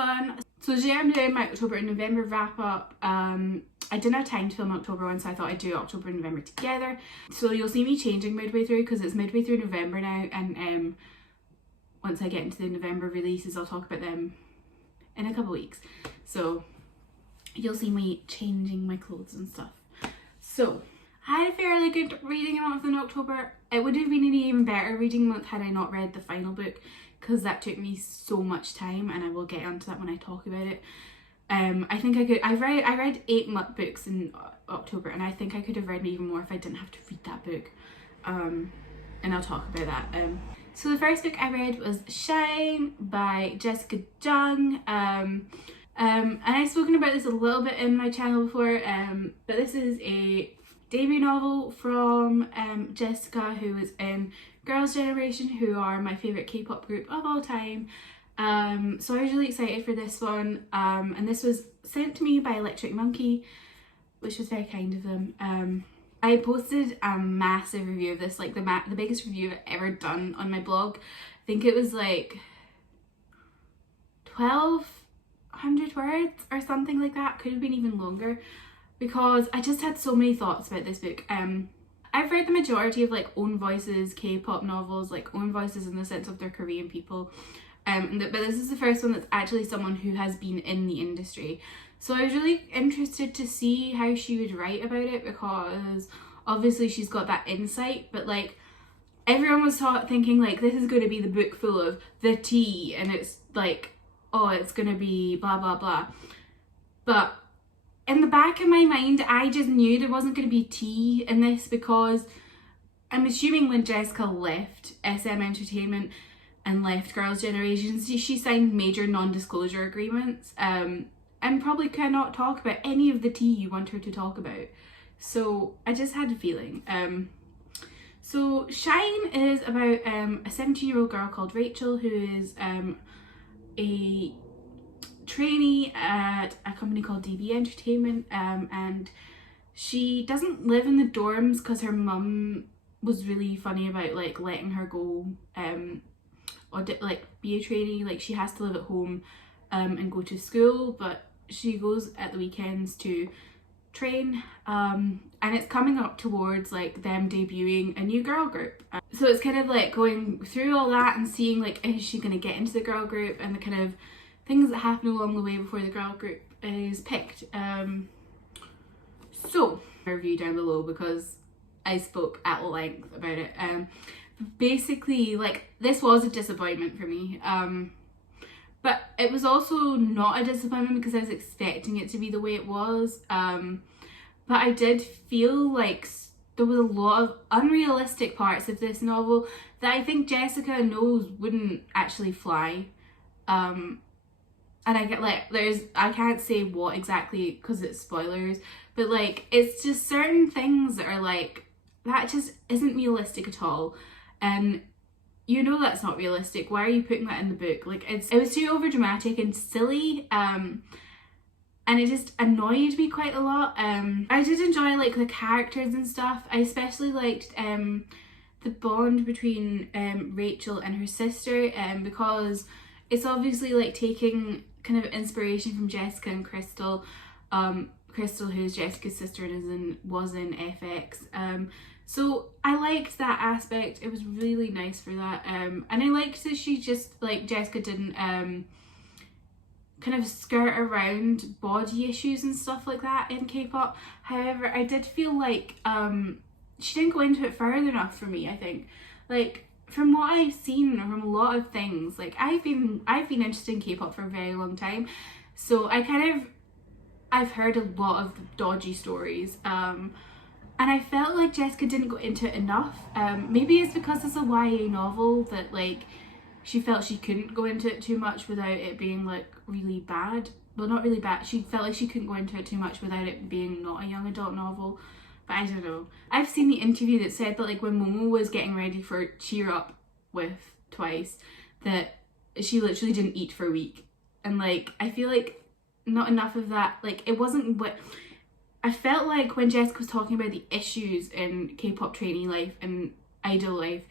one. So today I'm doing my October and November wrap up. I didn't have time to film October one, so I thought I'd do October and November together. So you'll see me changing midway through because it's midway through November now, and once I get into the November releases, I'll talk about them in a couple weeks. So you'll see me changing my clothes and stuff. So I had a fairly good reading month in October. It would have been an even better reading month had I not read the final book, because that took me so much time, and I will get onto that when I talk about it. I think I read 8 books in October, and I think I could have read even more if I didn't have to read that book. And I'll talk about that. So the first book I read was Shine by Jessica Jung. And I've spoken about this a little bit in my channel before, but this is a debut novel from Jessica, who was in Girls' Generation, who are my favourite K-pop group of all time. So I was really excited for this one, and this was sent to me by Electric Monkey, which was very kind of them. I posted a massive review of this, like the biggest review I've ever done on my blog. I think it was like 1,200 words or something like that. Could have been even longer, because I just had so many thoughts about this book. I've read the majority of like Own Voices K-pop novels, like Own Voices in the sense of they're Korean people. But this is the first one that's actually someone who has been in the industry. So I was really interested to see how she would write about it, because obviously she's got that insight, but like everyone was thinking like this is going to be the book full of the tea, and it's like, oh, it's going to be blah blah blah. But in the back of my mind, I just knew there wasn't going to be tea in this, because I'm assuming when Jessica left SM Entertainment and left Girls' Generation, she signed major non-disclosure agreements, and probably cannot talk about any of the tea you want her to talk about. So I just had a feeling. So Shine is about a 17-year-old girl called Rachel, who is a trainee at a company called DB Entertainment, and she doesn't live in the dorms because her mum was really funny about like letting her go or like be a trainee. Like she has to live at home and go to school, but she goes at the weekends to train, and it's coming up towards like them debuting a new girl group. So it's kind of like going through all that and seeing like, is she going to get into the girl group, and the kind of things that happen along the way before the girl group is picked. So a review down below, because I spoke at length about it. Basically, like, this was a disappointment for me, but it was also not a disappointment because I was expecting it to be the way it was. But I did feel like there was a lot of unrealistic parts of this novel that I think Jessica knows wouldn't actually fly. And I get like, I can't say what exactly because it's spoilers, but like it's just certain things that are like, that just isn't realistic at all. And you know that's not realistic. Why are you putting that in the book? Like it was too overdramatic and silly, and it just annoyed me quite a lot. I did enjoy like the characters and stuff. I especially liked the bond between Rachel and her sister, because it's obviously like taking kind of inspiration from Jessica and Crystal. Crystal, who's Jessica's sister and was in FX. So I liked that aspect. It was really nice for that. And I liked that she just, like, Jessica didn't kind of skirt around body issues and stuff like that in K-pop. However, I did feel like she didn't go into it further enough for me, I think. Like, from what I've seen from a lot of things, like, I've been interested in K-pop for a very long time. So I've heard a lot of dodgy stories. And I felt like Jessica didn't go into it enough. Maybe it's because it's a YA novel that like she felt she couldn't go into it too much without it being like really bad. Well, not really bad. She felt like she couldn't go into it too much without it being not a young adult novel. But I don't know. I've seen the interview that said that like when Momo was getting ready for Cheer Up with Twice, that she literally didn't eat for a week. And like I feel like not enough of that. Like it wasn't what I felt like when Jessica was talking about the issues in K-pop trainee life and idol life.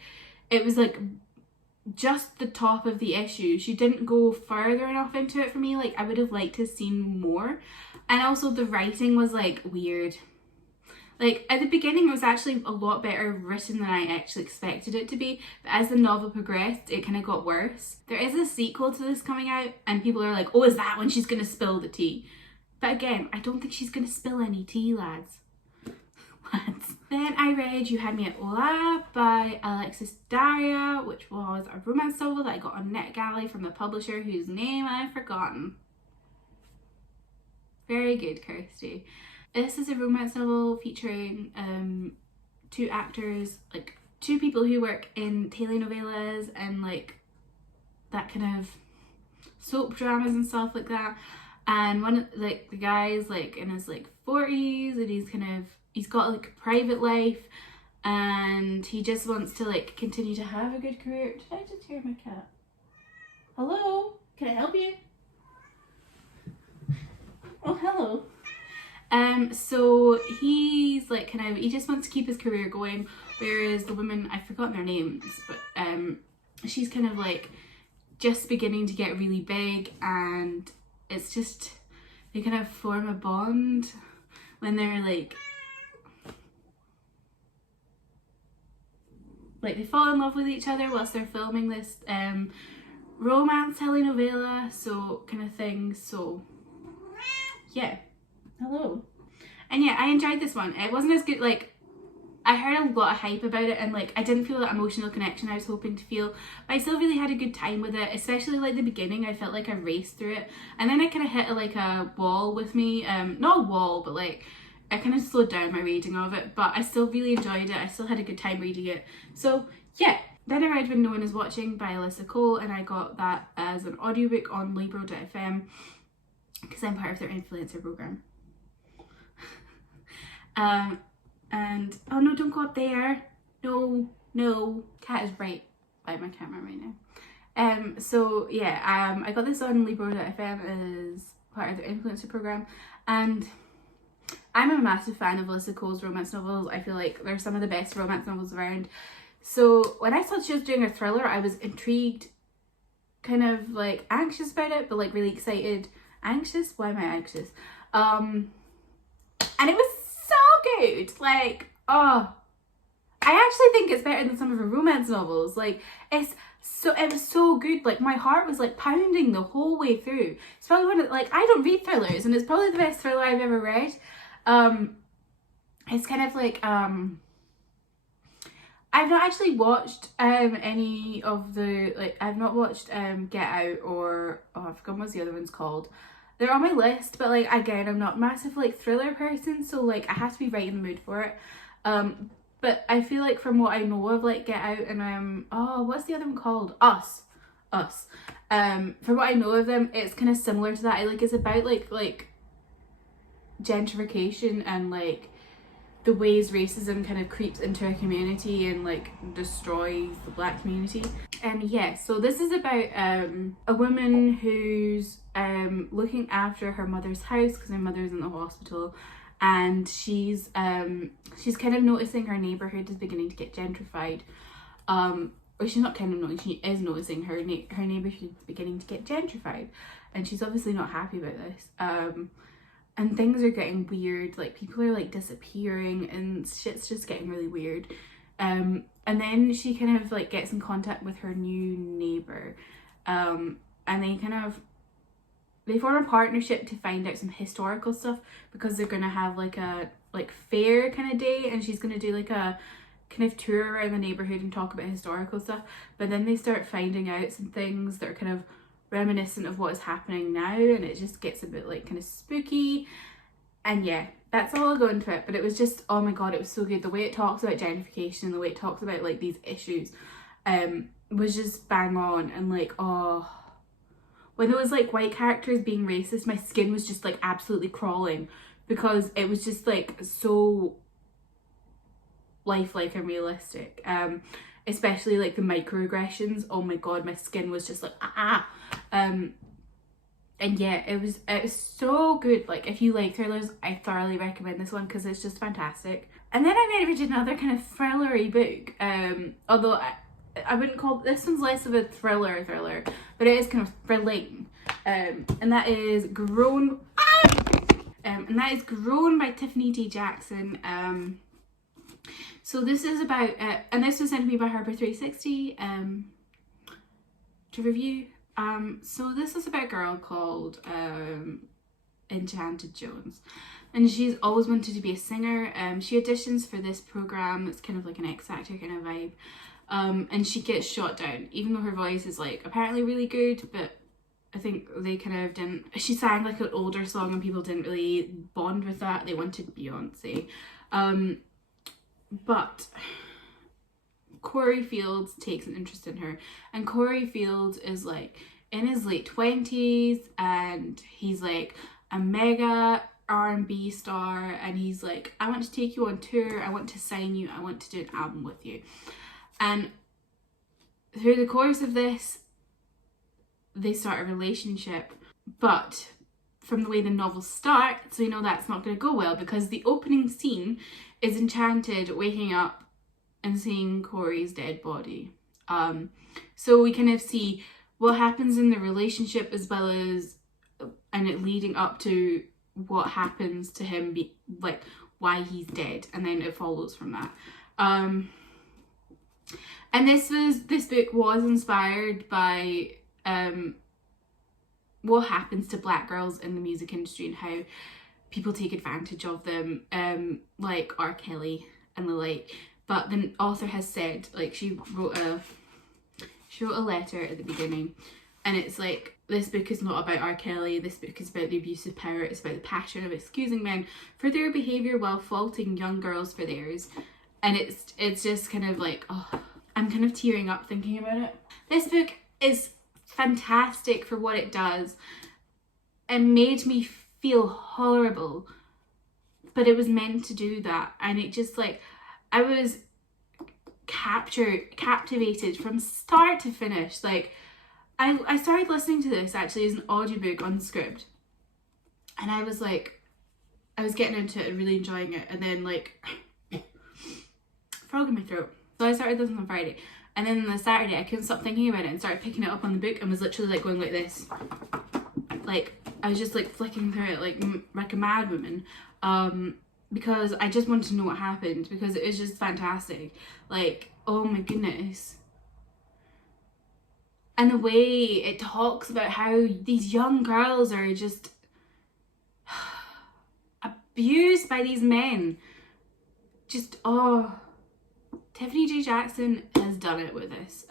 It was like just the top of the issue. She didn't go further enough into it for me. Like, I would have liked to have seen more. And also the writing was like weird. Like, at the beginning it was actually a lot better written than I actually expected it to be, but as the novel progressed it kind of got worse. There is a sequel to this coming out and people are like, oh, is that when she's gonna spill the tea? But again, I don't think she's gonna spill any tea, lads. Then I read You Had Me at Hola by Alexis Daria, which was a romance novel that I got on NetGalley from the publisher whose name I've forgotten. Very good, Kirsty. This is a romance novel featuring two actors, like two people who work in telenovelas and like that kind of soap dramas and stuff like that. And one of like the guy's like in his like 40s and he's got like a private life and he just wants to like continue to have a good career. Did I just hear my cat? Hello? Can I help you? Oh, hello. So he's like he just wants to keep his career going, whereas the woman, I've forgotten their names, but she's kind of like just beginning to get really big, and it's just, they kind of form a bond when they're like they fall in love with each other whilst they're filming this romance telenovela, so kind of thing. So yeah, hello. And yeah, I enjoyed this one. It wasn't as good, like I heard a lot of hype about it and like I didn't feel that emotional connection I was hoping to feel, but I still really had a good time with it, especially like the beginning. I felt like I raced through it and then I kind of hit like a wall with me, not a wall, but like I kind of slowed down my reading of it, but I still really enjoyed it. I still had a good time reading it. So yeah, then I read When No One Is Watching by Alyssa Cole, and I got that as an audiobook on Libro.fm because I'm part of their influencer program. And oh no, don't go up there. No, cat is right by my camera right now. So yeah, I got this on Libro.fm as part of their influencer program, and I'm a massive fan of Alyssa Cole's romance novels. I feel like they're some of the best romance novels around. So when I saw she was doing a thriller, I was intrigued, kind of like anxious about it, but like really excited. Anxious? Why am I anxious? And it was so good. Like, oh, I actually think it's better than some of her romance novels. Like, it was so good. Like, my heart was like pounding the whole way through. It's probably one of, like, I don't read thrillers, and it's probably the best thriller I've ever read. It's kind of like I've not actually watched any of the, like, I've not watched Get Out or, oh, I forgot what the other one's called. They're on my list, but like again, I'm not a massive like thriller person, so like I have to be right in the mood for it. But I feel like from what I know of like Get Out and oh, what's the other one called? Us. From what I know of them, it's kind of similar to that. Like, it's about like gentrification and like the ways racism kind of creeps into a community and like destroys the black community. And yeah, so this is about a woman who's looking after her mother's house because her mother's in the hospital, and she's kind of noticing her neighborhood is beginning to get gentrified. Or she's not kind of noticing, she is noticing her neighborhood is beginning to get gentrified, and she's obviously not happy about this. And things are getting weird, like people are like disappearing and shit's just getting really weird. And then she kind of like gets in contact with her new neighbor, and they form a partnership to find out some historical stuff, because they're gonna have like a fair kind of day, and she's gonna do like a kind of tour around the neighborhood and talk about historical stuff. But then they start finding out some things that are kind of reminiscent of what is happening now, and it just gets a bit like kind of spooky. And yeah, that's all I'll go into it, but it was just, oh my god, it was so good. The way it talks about gentrification and the way it talks about like these issues was just bang on. And like, oh, when there was like white characters being racist, my skin was just like absolutely crawling, because it was just like so lifelike and realistic. Especially like the microaggressions, oh my god, my skin was just like and yeah, it was so good. Like, if you like thrillers, I thoroughly recommend this one because it's just fantastic. And then I read another kind of thrillery book, although I wouldn't call, this one's less of a thriller, but it is kind of thrilling. And that is Grown. And that is Grown by Tiffany D. Jackson. So this is about, and this was sent to me by Harper 360 to review. So this is about a girl called Enchanted Jones, and she's always wanted to be a singer. She auditions for this program that's kind of like an X Factor kind of vibe, and she gets shot down, even though her voice is like apparently really good, but I think they kind of didn't, she sang like an older song and people didn't really bond with that. They wanted Beyonce. But Corey Fields takes an interest in her, and Corey Fields is like in his late 20s, and he's like a mega R&B star, and he's like, I want to take you on tour, I want to sign you, I want to do an album with you. And through the course of this, they start a relationship, but from the way the novel starts, we know that's not going to go well, because the opening scene is Enchanted waking up and seeing Corey's dead body. So we kind of see what happens in the relationship, as well as, and it leading up to what happens to him, like why he's dead, and then it follows from that. And this book was inspired by what happens to black girls in the music industry and how people take advantage of them, like R. Kelly and the like. But the author has said, like, she wrote a letter at the beginning, and it's like, this book is not about R. Kelly, this book is about the abuse of power, it's about the passion of excusing men for their behaviour while faulting young girls for theirs. And it's just kind of like, oh, I'm kind of tearing up thinking about it. This book is fantastic for what it does. It made me feel horrible, but it was meant to do that. And it just, like, I was captivated from start to finish. Like, I started listening to this actually as an audiobook on script, and I was like, I was getting into it and really enjoying it, and then like frog in my throat. So I started listening on Friday, and then on the Saturday I couldn't stop thinking about it and started picking it up on the book and was literally like going like this. Like, I was just like flicking through it like a mad woman, because I just wanted to know what happened, because it was just fantastic. Like, oh my goodness. And the way it talks about how these young girls are just abused by these men. Just, oh, Tiffany D. Jackson has done it with this.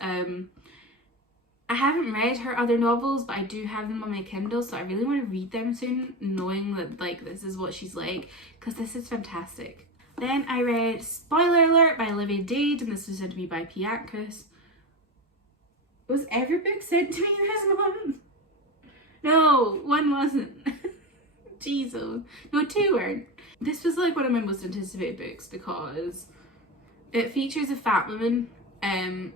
I haven't read her other novels, but I do have them on my Kindle, so I really want to read them soon, knowing that, like, this is what she's like, because this is fantastic. Then I read Spoiler Alert by Olivia Dade, and this was sent to me by Piancus. Was every book sent to me this month? No, one wasn't. Jesus. No, two weren't. This was like one of my most anticipated books because it features a fat woman, and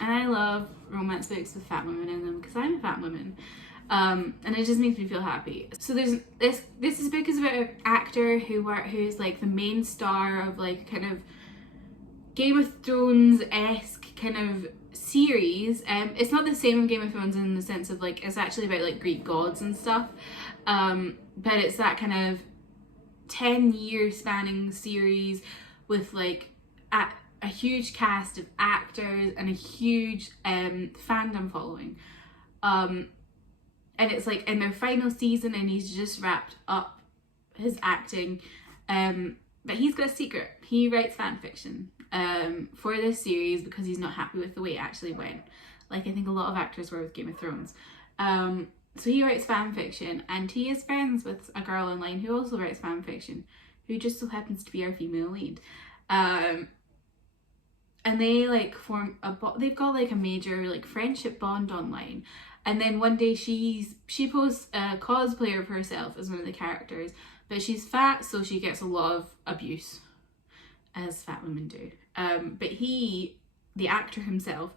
I love romance books with fat women in them because I'm a fat woman, and it just makes me feel happy. So there's this book is about an actor who's like the main star of like kind of Game of Thrones-esque kind of series. It's not the same as Game of Thrones in the sense of like it's actually about like Greek gods and stuff, but it's that kind of 10-year spanning series with like a huge cast of actors and a huge fandom following, and it's like in their final season and he's just wrapped up his acting, but he's got a secret. He writes fan fiction for this series because he's not happy with the way it actually went, like I think a lot of actors were with Game of Thrones. So he writes fan fiction, and he is friends with a girl online who also writes fan fiction, who just so happens to be our female lead. And they like form they've got like a major like friendship bond online. And then one day she posts a cosplay of herself as one of the characters, but she's fat, so she gets a lot of abuse, as fat women do. But the actor himself,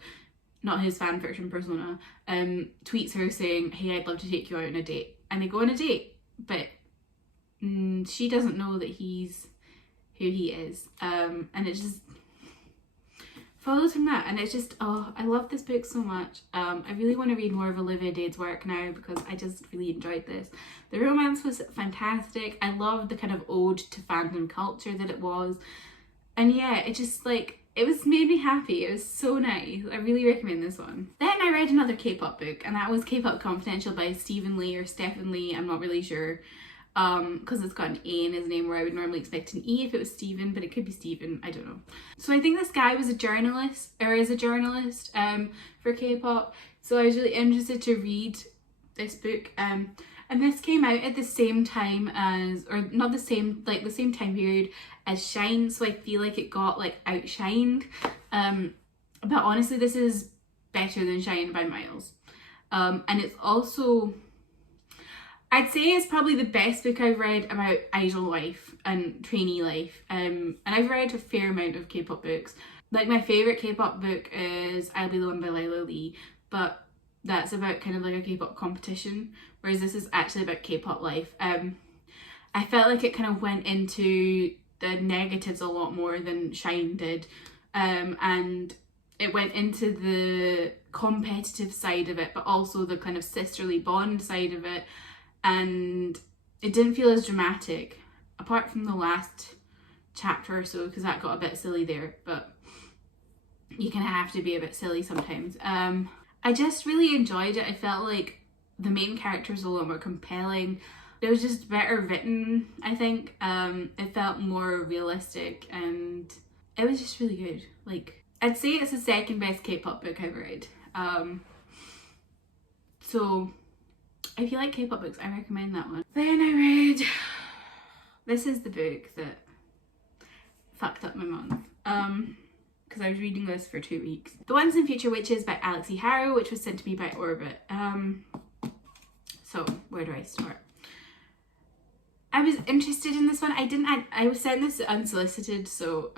not his fan fiction persona, tweets her saying, "Hey, I'd love to take you out on a date." And they go on a date, but she doesn't know that he's who he is. And it's just follows from that, and it's just, oh, I love this book so much. I really want to read more of Olivia Dade's work now because I just really enjoyed this. The romance was fantastic. I loved the kind of ode to fandom culture that it was, and yeah, it just like, it was made me happy. It was so nice. I really recommend this one. Then I read another K-pop book, and that was K-pop Confidential by Stephen Lee or Stephen Lee, I'm not really sure. Because it's got an A in his name where I would normally expect an E if it was Stephen, but it could be Stephen, I don't know. So I think this guy was a journalist, or is a journalist for K-pop, so I was really interested to read this book. And this came out at the same time as, or not the same, like the same time period as Shine, so I feel like it got like outshined. But honestly, this is better than Shine by miles. And it's also, I'd say it's probably the best book I've read about idol life and trainee life. And I've read a fair amount of K-pop books. Like my favourite K-pop book is I'll Be the One by Lila Lee, but that's about kind of like a K-pop competition, whereas this is actually about K-pop life. I felt like it kind of went into the negatives a lot more than Shine did. And it went into the competitive side of it, but also the kind of sisterly bond side of it. And it didn't feel as dramatic, apart from the last chapter or so, because that got a bit silly there, but you kind of have to be a bit silly sometimes. I just really enjoyed it. I felt like the main character was a lot more compelling. It was just better written, I think. It felt more realistic, and it was just really good. Like, I'd say it's the second best K-pop book I've read. So if you like K-pop books, I recommend that one. Then I read, this is the book that fucked up my month, because I was reading this for 2 weeks. The Once and Future Witches by Alex E. Harrow, which was sent to me by Orbit. So where do I start? I was interested in this one. I was sent this unsolicited, so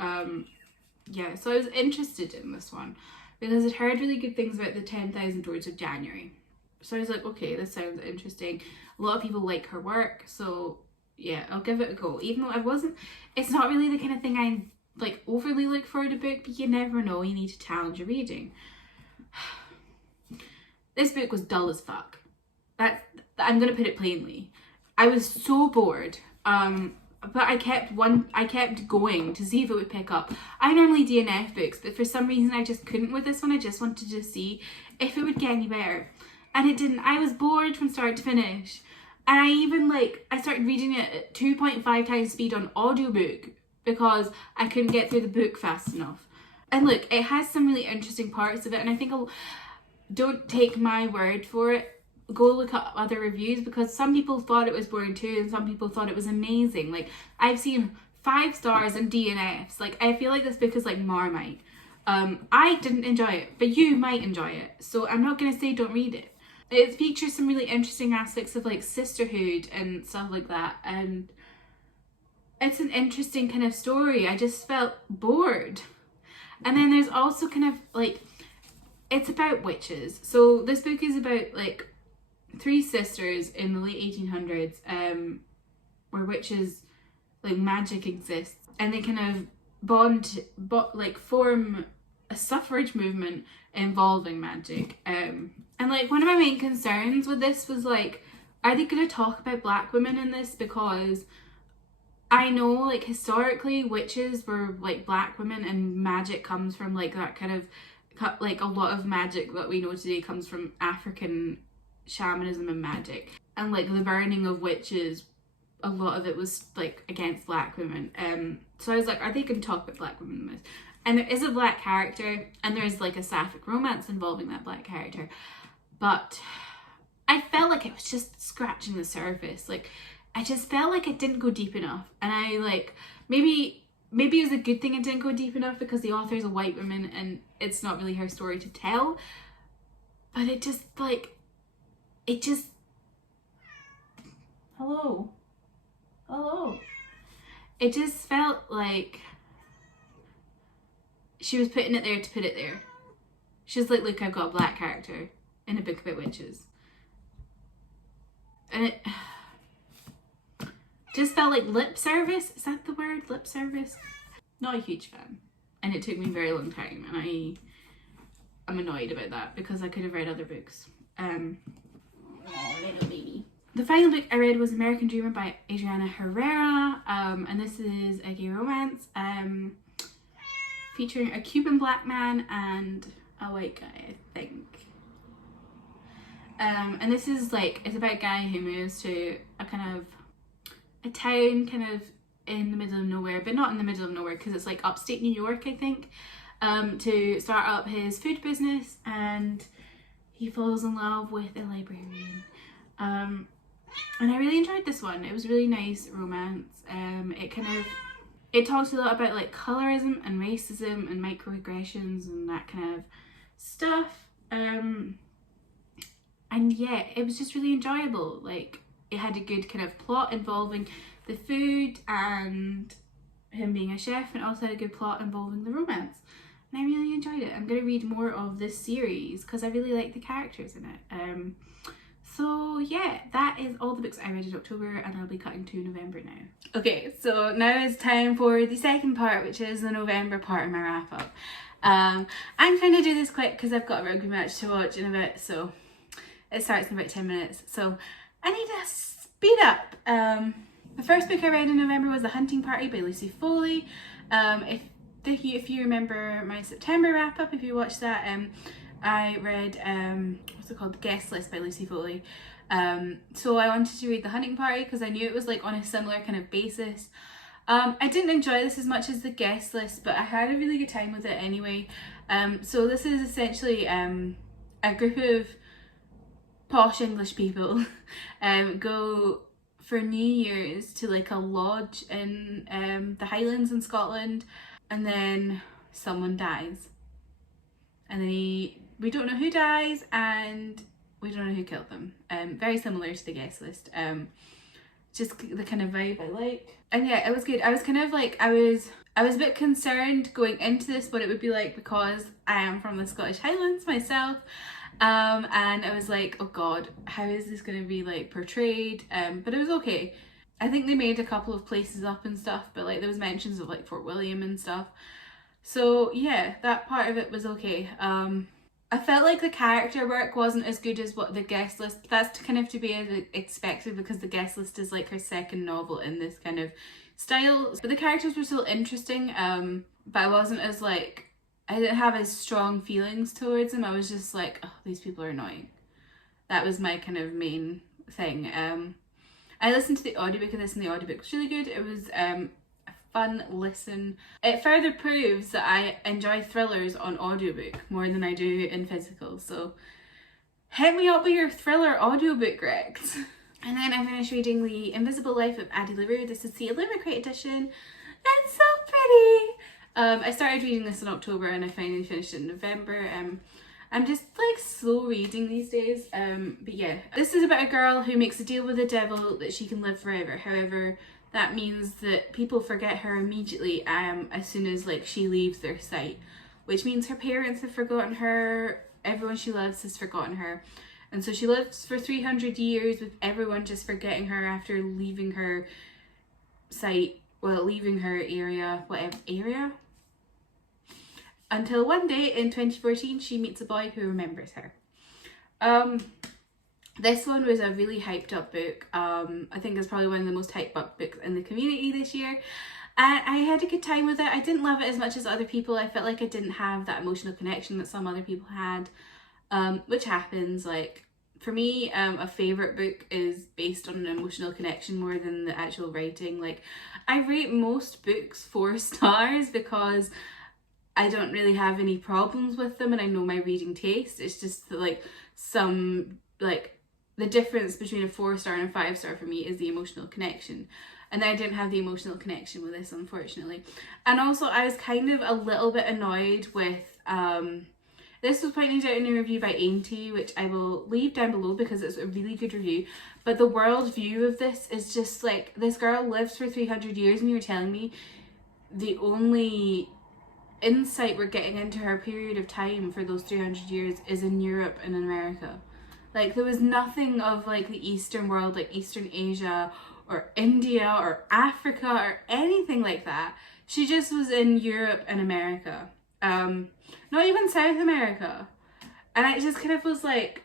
yeah, so I was interested in this one because I'd heard really good things about the 10,000 Words of January. So I was like, okay, this sounds interesting. A lot of people like her work, so yeah, I'll give it a go. Even though it's not really the kind of thing I like overly look for in a book, but you never know, you need to challenge your reading. This book was dull as fuck. I'm gonna put it plainly. I was so bored. But I kept going to see if it would pick up. I normally DNF books, but for some reason I just couldn't with this one. I just wanted to see if it would get any better. And it didn't. I was bored from start to finish. And I even I started reading it at 2.5 times speed on audiobook because I couldn't get through the book fast enough. And look, it has some really interesting parts of it, and I think don't take my word for it. Go look up other reviews, because some people thought it was boring too, and some people thought it was amazing. Like, I've seen 5 stars and DNFs. Like, I feel like this book is like Marmite. I didn't enjoy it, but you might enjoy it, so I'm not gonna say don't read it. It features some really interesting aspects of like sisterhood and stuff like that, and it's an interesting kind of story. I just felt bored. And then there's also kind of like, it's about witches. So this book is about like 3 sisters in the late 1800s, where witches, like, magic exists, and they kind of form a suffrage movement involving magic. And like, one of my main concerns with this was like, are they going to talk about black women in this? Because I know, like, historically witches were like black women, and magic comes from like that kind of, like, a lot of magic that we know today comes from African shamanism and magic, and like the burning of witches, a lot of it was like against black women. So I was like, are they going to talk about black women in this? And there is a black character, and there's like a sapphic romance involving that black character, but I felt like it was just scratching the surface. Like, I just felt like it didn't go deep enough, and I like, maybe it was a good thing it didn't go deep enough, because the author is a white woman and it's not really her story to tell. But it just hello, it just felt like she was putting it there to put it there. She's like, look, I've got a black character in a book about witches, and it just felt like lip service. Is that the word? Lip service? Not a huge fan. and it took me a very long time, and I'm annoyed about that because I could have read other books. Oh, little baby. The final book I read was American Dreamer by Adriana Herrera, and this is a gay romance featuring a Cuban black man and a white guy, I think. And this is like, it's about a guy who moves to a town kind of in the middle of nowhere, but not in the middle of nowhere because it's like upstate New York, I think, to start up his food business, and he falls in love with a librarian. And I really enjoyed this one. It was a really nice romance. It talks a lot about like colorism and racism and microaggressions and that kind of stuff. And yeah, it was just really enjoyable. Like, it had a good kind of plot involving the food and him being a chef, and also had a good plot involving the romance. And I really enjoyed it. I'm going to read more of this series because I really like the characters in it. So yeah, that is all the books I read in October, and I'll be cutting to November now. Okay, so now it's time for the second part, which is the November part of my wrap up. I'm trying to do this quick because I've got a rugby match to watch in a bit, so it starts in about 10 minutes. So I need to speed up. The first book I read in November was The Hunting Party by Lucy Foley. If you remember my September wrap up, if you watched that, I read what's it called, The Guest List by Lucy Foley. So I wanted to read The Hunting Party because I knew it was like on a similar kind of basis. I didn't enjoy this as much as The Guest List, but I had a really good time with it anyway. So this is essentially a group of posh English people go for New Year's to like a lodge in the Highlands in Scotland, and then someone dies, and then we don't know who dies, and we don't know who killed them. Very similar to The Guest List. Just the kind of vibe I like. And yeah, it was good. I was kind of like, I was a bit concerned going into this what it would be like, because I am from the Scottish Highlands myself. And I was like, oh god, how is this going to be like portrayed? But it was okay. I think they made a couple of places up and stuff, but like there was mentions of like Fort William and stuff. So yeah, that part of it was okay. I felt like the character work wasn't as good as what The Guest List, that's kind of to be expected because The Guest List is like her second novel in this kind of style. But the characters were still interesting, but I wasn't as like, I didn't have as strong feelings towards them. I was just like, oh, these people are annoying. That was my kind of main thing. I listened to the audiobook of this, and the audiobook was really good. It was a fun listen. It further proves that I enjoy thrillers on audiobook more than I do in physical. So hit me up with your thriller audiobook, Rex. And then I finished reading The Invisible Life of Addie LaRue. This is the Illumicrate edition. It's so pretty. I started reading this in October and I finally finished it in November. I'm just like slow reading these days. But yeah, this is about a girl who makes a deal with the devil that she can live forever. However, that means that people forget her immediately as soon as like she leaves their sight, which means her parents have forgotten her, everyone she loves has forgotten her. And so she lives for 300 years with everyone just forgetting her after leaving her sight, well, leaving her area, whatever area. Until one day in 2014, she meets a boy who remembers her. This one was a really hyped up book. I think it's probably one of the most hyped up books in the community this year. And I had a good time with it. I didn't love it as much as other people. I felt like I didn't have that emotional connection that some other people had, which happens. Like, for me, a favourite book is based on an emotional connection more than the actual writing. Like, I rate most books 4 stars because I don't really have any problems with them and I know my reading taste. It's just like the difference between a 4-star and a 5-star for me is the emotional connection. And I didn't have the emotional connection with this, unfortunately. And also I was kind of a little bit annoyed with, this was pointed out in a review by Ainty, which I will leave down below because it's a really good review. But the world view of this is just like, this girl lives for 300 years and you're telling me the only insight we're getting into her period of time for those 300 years is in Europe and in America. Like, there was nothing of like the Eastern world, like Eastern Asia or India or Africa or anything like that. She just was in Europe and America. Not even South America. And it just kind of was like,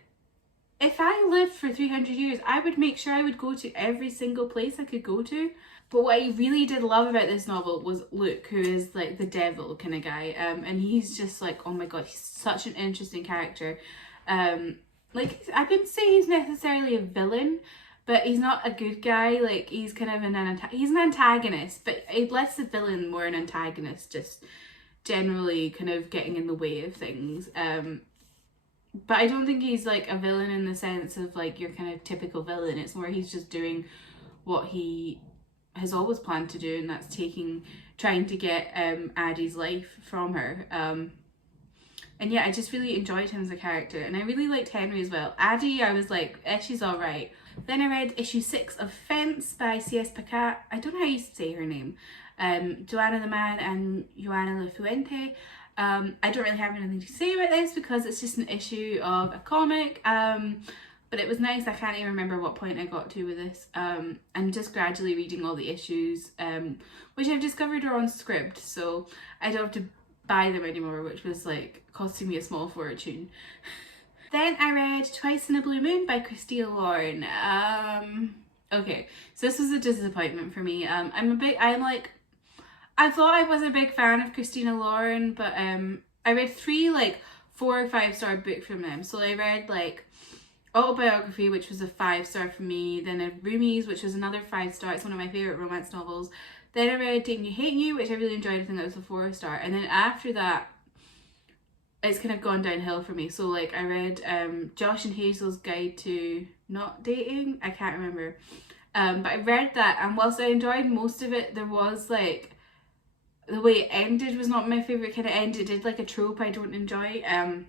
if I lived for 300 years, I would make sure I would go to every single place I could go to. But what I really did love about this novel was Luke, who is like the devil kind of guy. And he's just like, oh my god, he's such an interesting character. Like, I wouldn't say he's necessarily a villain, but he's not a good guy. Like, he's kind of he's an antagonist, but less a villain, more an antagonist, just generally kind of getting in the way of things. But I don't think he's like a villain in the sense of like your kind of typical villain. It's more he's just doing what he has always planned to do, and that's trying to get Addie's life from her. And yeah, I just really enjoyed him as a character, and I really liked Henry as well. Addie, I was like, she's alright. Then I read issue 6 of Fence by C.S. Pacat. I don't know how you say her name. Joanna the Man and Joanna La Fuente. I don't really have anything to say about this because it's just an issue of a comic, but it was nice. I can't even remember what point I got to with this. I'm just gradually reading all the issues, which I've discovered are on Scribd, so I don't have to buy them anymore, which was like costing me a small fortune. Then I read Twice in a Blue Moon by Christina Lauren. Okay, so this was a disappointment for me. I thought I was a big fan of Christina Lauren, but I read 3 like 4 or 5 star books from them. So I read like Autobiography, which was a 5-star for me, then Roomies, which was another 5-star. It's one of my favourite romance novels. Then I read Dating You Hate You, which I really enjoyed. I think that was a 4-star. And then after that, it's kind of gone downhill for me. So like I read Josh and Hazel's Guide to Not Dating. I can't remember. But I read that, and whilst I enjoyed most of it, there was like, the way it ended was not my favourite kind of end. It did like a trope I don't enjoy. And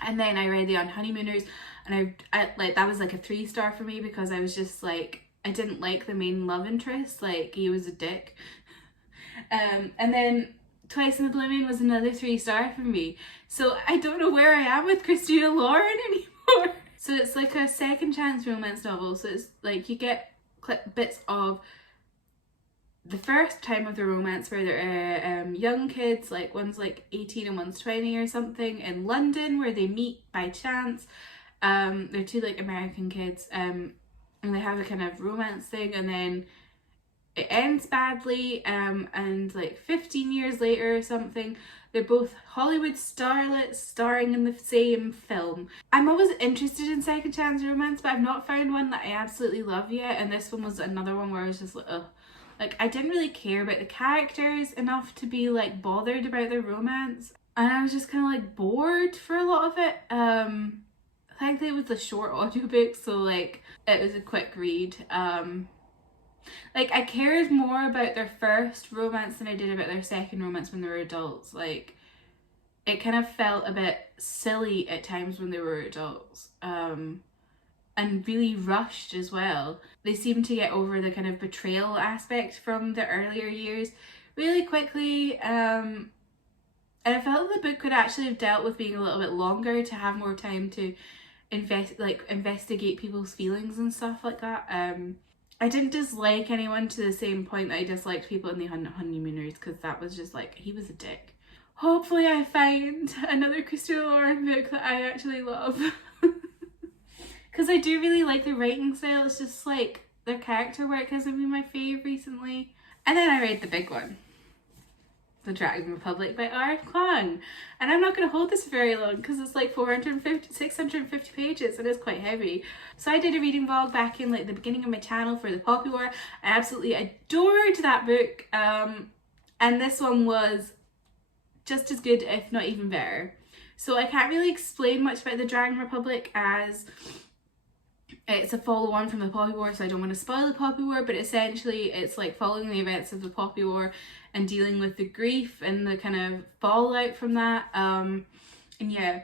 then I read The Honeymooners, and I like, that was like a 3-star for me because I was just like, I didn't like the main love interest, like he was a dick. And then Twice in the Blue Moon was another 3-star for me. So I don't know where I am with Christina Lauren anymore. So it's like a second chance romance novel. So it's like you get bits of the first time of the romance where there are young kids, like one's like 18 and one's 20 or something, in London where they meet by chance. They're 2 like American kids, and they have a kind of romance thing, and then it ends badly, and like 15 years later or something, they're both Hollywood starlets starring in the same film. I'm always interested in second chance romance, but I've not found one that I absolutely love yet, and this one was another one where I was just like, ugh. Like, I didn't really care about the characters enough to be like bothered about their romance, and I was just kind of like bored for a lot of it. Thankfully it was a short audiobook, so like it was a quick read. Like, I cared more about their first romance than I did about their second romance when they were adults. Like, it kind of felt a bit silly at times when they were adults, and really rushed as well. They seemed to get over the kind of betrayal aspect from the earlier years really quickly, and I felt the book could actually have dealt with being a little bit longer to have more time to investigate people's feelings and stuff like that. I didn't dislike anyone to the same point that I disliked people in The Honeymooners, because that was just like, he was a dick. Hopefully I find another Christina Lauren book that I actually love. Because I do really like the writing style. It's just like their character work hasn't been my fave recently. And then I read the big one, The Dragon Republic by R.F. Kuang. And I'm not going to hold this very long because it's like 650 pages and it's quite heavy. So I did a reading vlog back in like the beginning of my channel for the Poppy War. I absolutely adored that book. And this one was just as good, if not even better. So I can't really explain much about the Dragon Republic, as it's a follow-on from the Poppy War, so I don't want to spoil the Poppy War, but essentially it's like following the events of the Poppy War and dealing with the grief and the kind of fallout from that. And yeah,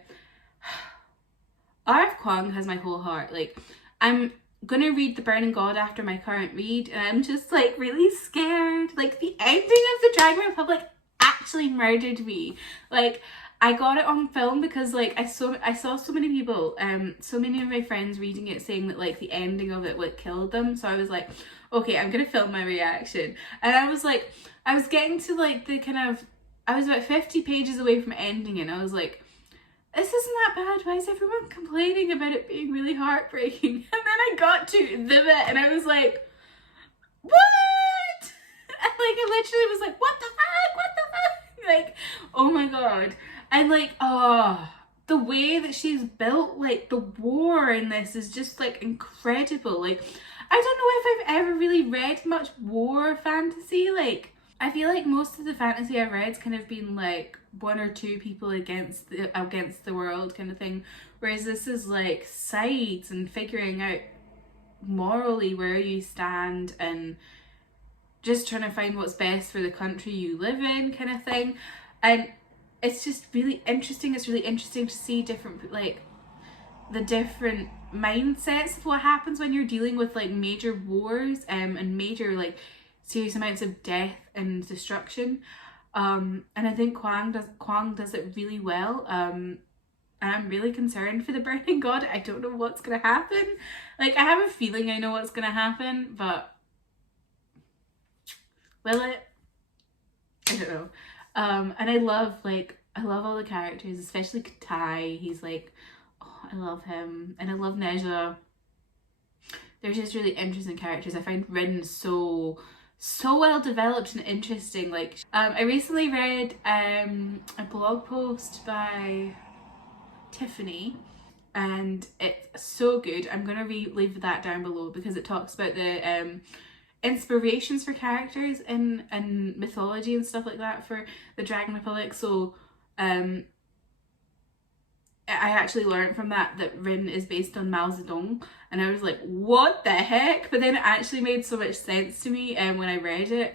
R.F. Kuang has my whole heart. Like, I'm gonna read The Burning God after my current read, and I'm just like really scared. Like, the ending of the Dragon Republic actually murdered me. Like, I got it on film because like I saw so many people, so many of my friends reading it saying that like the ending of it like killed them. So I was like, okay, I'm gonna film my reaction. And I was like, I was getting to like the kind of, I was about 50 pages away from ending it, and I was like, this isn't that bad. Why is everyone complaining about it being really heartbreaking? And then I got to the bit and I was like, what? And like I literally was like, what the fuck? What the fuck? Like, oh my god. And like, oh, the way that she's built, like the war in this is just like incredible. Like, I don't know if I've ever really read much war fantasy. Like, I feel like most of the fantasy I've read's kind of been like one or two people against the world kind of thing, whereas this is like sides and figuring out morally where you stand and just trying to find what's best for the country you live in kind of thing. And it's just really interesting. It's really interesting to see different, like, the different mindsets of what happens when you're dealing with like major wars and major like serious amounts of death and destruction. And I think Kwang does it really well. And I'm really concerned for the Burning God. I don't know what's gonna happen. Like, I have a feeling I know what's gonna happen, but will it? I don't know. And I love all the characters, especially Tai. He's like, oh, I love him. And I love Neja. They're just really interesting characters. I find Rin so well developed and interesting. Like, I recently read a blog post by Tiffany, and it's so good. I'm gonna leave that down below because it talks about the inspirations for characters in mythology and stuff like that for the Dragon Republic. So I actually learned from that Rin is based on Mao Zedong, and I was like, what the heck? But then it actually made so much sense to me when I read it.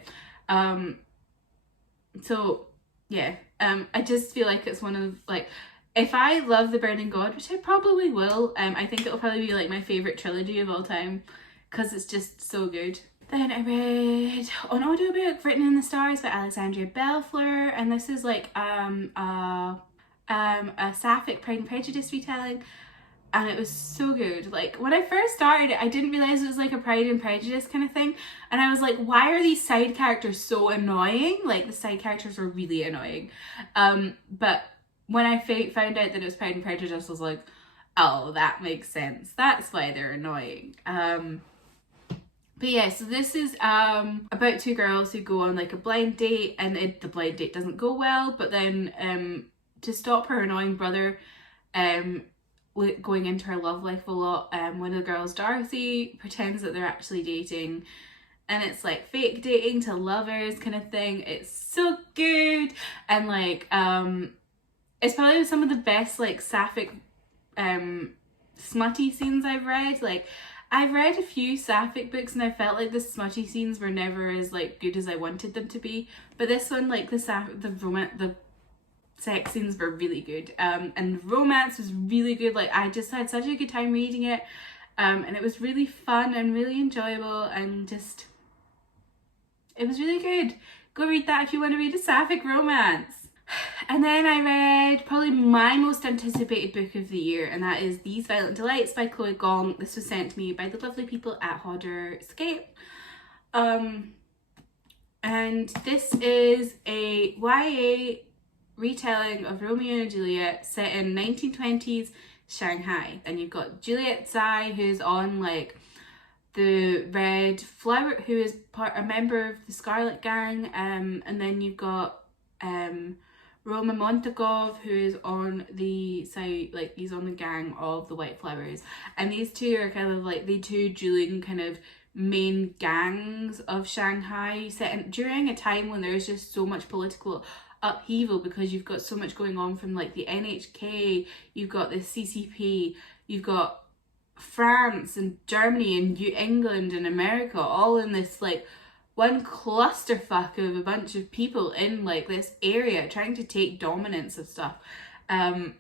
So yeah, I just feel like it's one of, like, if I love The Burning God, which I probably will, I think it'll probably be like my favourite trilogy of all time because it's just so good. Then I read an audiobook, Written in the Stars by Alexandria Bellfleur, and this is like a sapphic Pride and Prejudice retelling, and it was so good. Like, when I first started it, I didn't realise it was like a Pride and Prejudice kind of thing, and I was like, why are these side characters so annoying? Like, the side characters were really annoying. But when I found out that it was Pride and Prejudice, I was like, oh, that makes sense. That's why they're annoying. But yeah, so this is about two girls who go on like a blind date, and the blind date doesn't go well, but then to stop her annoying brother going into her love life a lot, one of the girls, Darcy, pretends that they're actually dating, and it's like fake dating to lovers kind of thing. It's so good, and like it's probably some of the best like sapphic smutty scenes I've read. Like, I've read a few sapphic books and I felt like the smutty scenes were never as like good as I wanted them to be, but this one, like the sex scenes were really good, and romance was really good. Like, I just had such a good time reading it, and it was really fun and really enjoyable, and just, it was really good. Go read that if you want to read a sapphic romance. And then I read probably my most anticipated book of the year, and that is These Violent Delights by Chloe Gong. This was sent to me by the lovely people at Hodder Escape. And this is a YA retelling of Romeo and Juliet set in 1920s Shanghai. And you've got Juliet Tsai, who's on like the Red Flower, who is a member of the Scarlet Gang, and then you've got Roman Montakov, who is on the side, like he's on the gang of the White Flowers, and these two are kind of like the two dueling kind of main gangs of Shanghai, set during a time when there's just so much political upheaval because you've got so much going on from like the NHK, you've got the CCP, you've got France and Germany and England and America all in this like one clusterfuck of a bunch of people in like this area trying to take dominance of stuff, and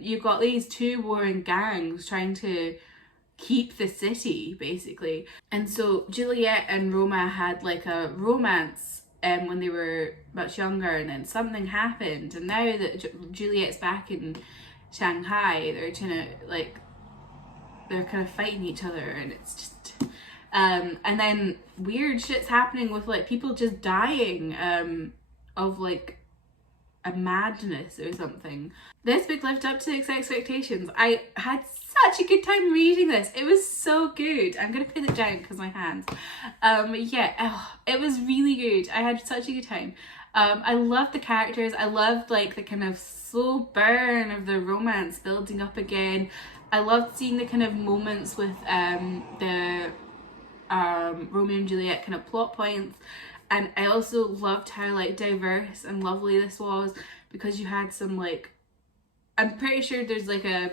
you've got these two warring gangs trying to keep the city basically. And so Juliet and Roma had like a romance when they were much younger, and then something happened, and now that Juliet's back in Shanghai, they're trying to like, they're kind of fighting each other, and it's just and then weird shit's happening with like people just dying of like a madness or something. This book lived up to expectations. I had such a good time reading this. It was so good. I'm gonna put it down because my hands. It was really good. I had such a good time. I loved the characters. I loved like the kind of slow burn of the romance building up again. I loved seeing the kind of moments with the Romeo and Juliet kind of plot points. And I also loved how like diverse and lovely this was, because you had some like, I'm pretty sure there's like a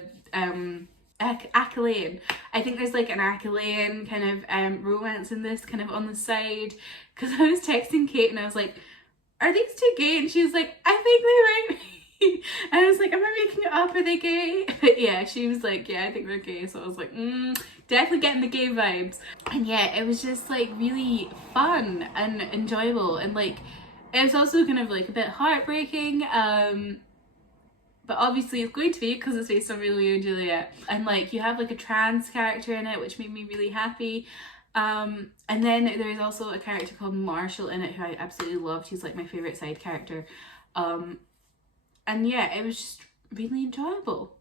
Achillean. I think there's like an Achillean kind of romance in this kind of on the side, because I was texting Kate and I was like, are these two gay? And she was like, I think they might be. And I was like, am I making it up? Are they gay? But yeah, she was like, yeah, I think they're gay. So I was like, definitely getting the gay vibes. And yeah, it was just like really fun and enjoyable, and like it was also kind of like a bit heartbreaking, but obviously it's going to be because it's based on Romeo and Juliet, and like you have like a trans character in it, which made me really happy. And then there's also a character called Marshall in it who I absolutely loved. He's like my favorite side character. And yeah, it was just really enjoyable.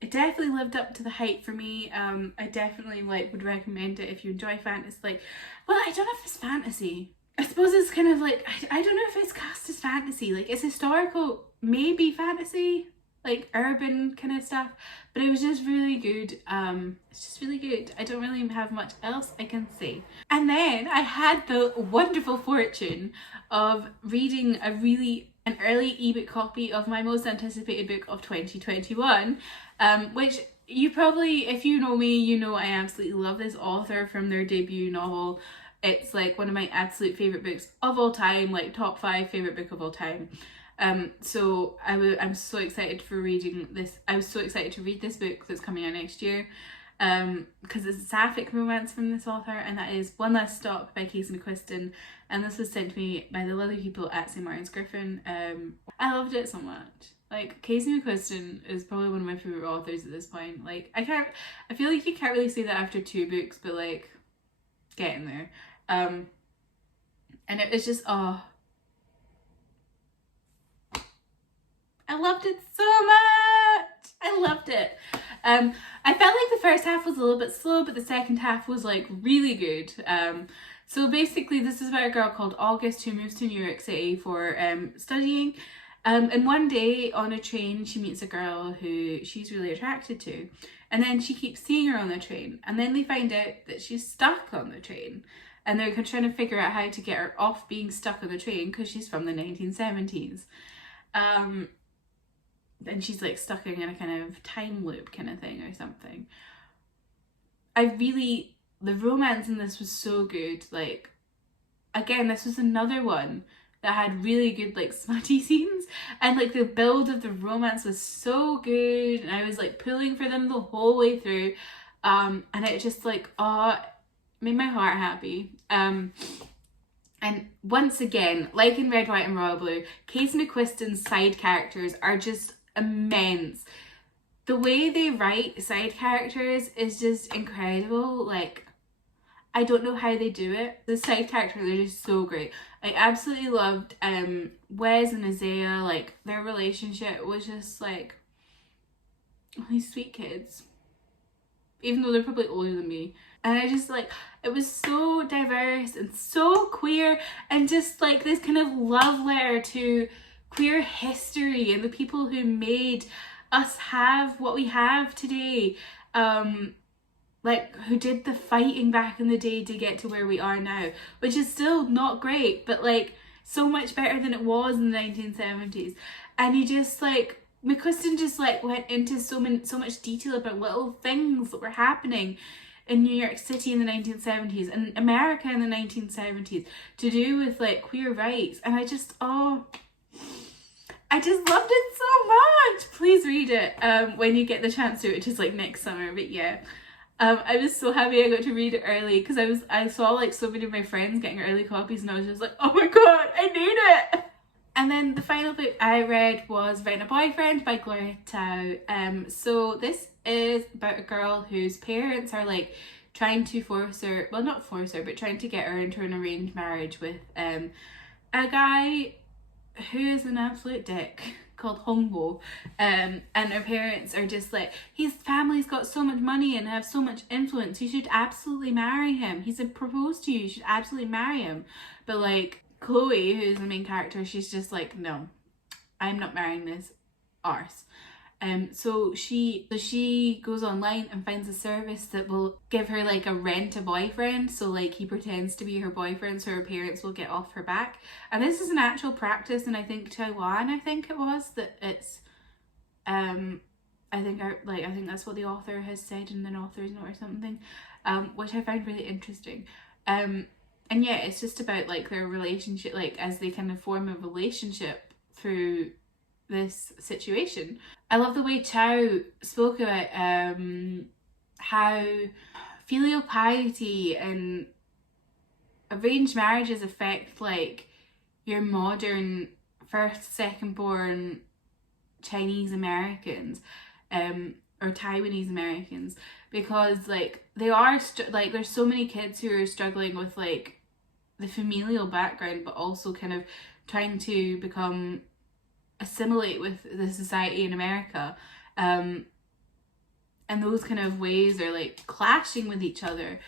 It definitely lived up to the hype for me. I definitely like would recommend it if you enjoy fantasy. Like, well, I don't know if it's fantasy. I suppose it's kind of like, I don't know if it's cast as fantasy. Like, it's historical, maybe fantasy, like urban kind of stuff. But it was just really good. It's just really good. I don't really have much else I can say. And then I had the wonderful fortune of reading an early ebook copy of my most anticipated book of 2021, which you probably, if you know me, you know I absolutely love this author from their debut novel. It's like one of my absolute favourite books of all time, like top 5 favourite book of all time. So I'm so excited for reading this. I was so excited to read this book that's coming out next year, because it's a sapphic romance from this author, and that is One Last Stop by Casey McQuiston, and this was sent to me by the lovely people at St. Martin's Griffin. I loved it so much. Like, Casey McQuiston is probably one of my favourite authors at this point. Like, I feel like you can't really say that after 2 books, but like, getting there. And it was just, oh, I loved it so much. I loved it. I felt like the first half was a little bit slow, but the second half was like really good. So basically this is about a girl called August who moves to New York City for studying. And one day on a train she meets a girl who she's really attracted to, and then she keeps seeing her on the train, and then they find out that she's stuck on the train, and they're trying to figure out how to get her off being stuck on the train because she's from the 1970s. And she's like stuck in a kind of time loop kind of thing or something. The romance in this was so good. Like, again, this was another one that had really good like smutty scenes, and like the build of the romance was so good, and I was like pulling for them the whole way through, and it just like, oh, made my heart happy. And once again, like in Red, White and Royal Blue, Casey McQuiston's side characters are just immense. The way they write side characters is just incredible. Like, I don't know how they do it. The side characters are just so great. I absolutely loved Wes and Isaiah. Like, their relationship was just like, oh, these sweet kids, even though they're probably older than me. And I just like, it was so diverse and so queer, and just like this kind of love letter to queer history and the people who made us have what we have today. Like, who did the fighting back in the day to get to where we are now, which is still not great, but like so much better than it was in the 1970s. And he just like, McQuiston just like went into so much detail about little things that were happening in New York City in the 1970s and America in the 1970s to do with like queer rights. And I just loved it so much. Please read it when you get the chance to, which is like next summer. But yeah, I was so happy I got to read it early because I saw like so many of my friends getting early copies and I was just like, oh my god, I need it! And then the final book I read was Find a Boyfriend by Gloria Tao. So this is about a girl whose parents are like trying to force her, well not force her, but trying to get her into an arranged marriage with a guy who is an absolute dick called Hongbo. And her parents are just like, his family's got so much money and have so much influence, you should absolutely marry him. He's proposed to you, you should absolutely marry him. But like Chloe, who's the main character, she's just like, no, I'm not marrying this arse. So she goes online and finds a service that will give her like a rent a boyfriend. So like he pretends to be her boyfriend so her parents will get off her back. And this is an actual practice, and I think Taiwan, I think it was, that it's I think that's what the author has said in an author's note or something, which I find really interesting. And yeah, it's just about like their relationship, like as they kind of form a relationship through this situation. I love the way Chow spoke about how filial piety and arranged marriages affect like your modern first, second born Chinese Americans or Taiwanese Americans, because like they are like there's so many kids who are struggling with like the familial background but also kind of trying to assimilate with the society in America, and those kind of ways are like clashing with each other.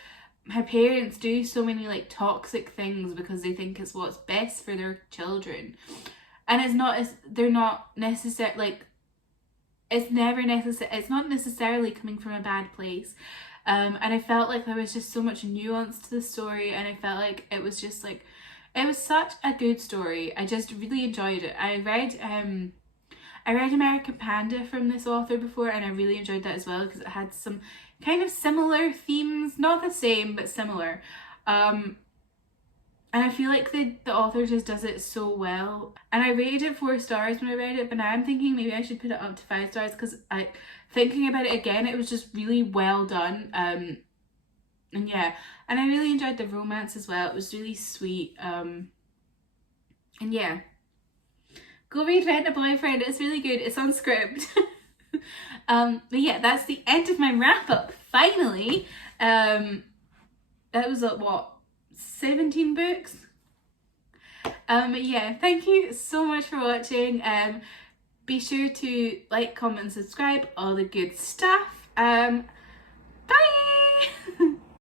Her parents do so many like toxic things because they think it's what's best for their children, and it's not necessarily like it's not necessarily coming from a bad place. And I felt like there was just so much nuance to the story, and I felt like it was just like, it was such a good story. I just really enjoyed it. I read American Panda from this author before, and I really enjoyed that as well because it had some kind of similar themes, not the same but similar. And I feel like the author just does it so well. And I rated it 4 stars when I read it, but now I'm thinking maybe I should put it up to 5 stars because thinking about it again, it was just really well done. And yeah, and I really enjoyed the romance as well. It was really sweet. And yeah, go read Rent a Boyfriend. It's really good. It's on Script. But yeah, that's the end of my wrap up. Finally, that was what, 17 books. Yeah, thank you so much for watching. Be sure to like, comment, subscribe, all the good stuff. Bye.